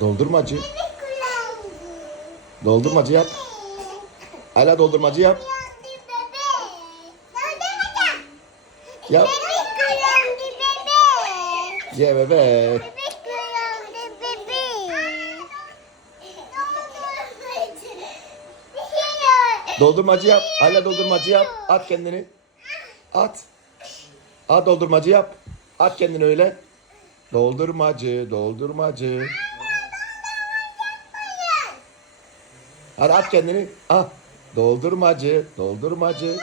Doldurmacı. Doldurmacı yap. Hala doldurmacı yap. Yap. Ye bebe. Doldurmacı yap. Hala doldurmacı yap. At kendini. At. At doldurmacı yap. At kendini öyle. Doldurmacı, doldurmacı. Hadi at kendini. Ah. Doldurmacı, doldurmacı.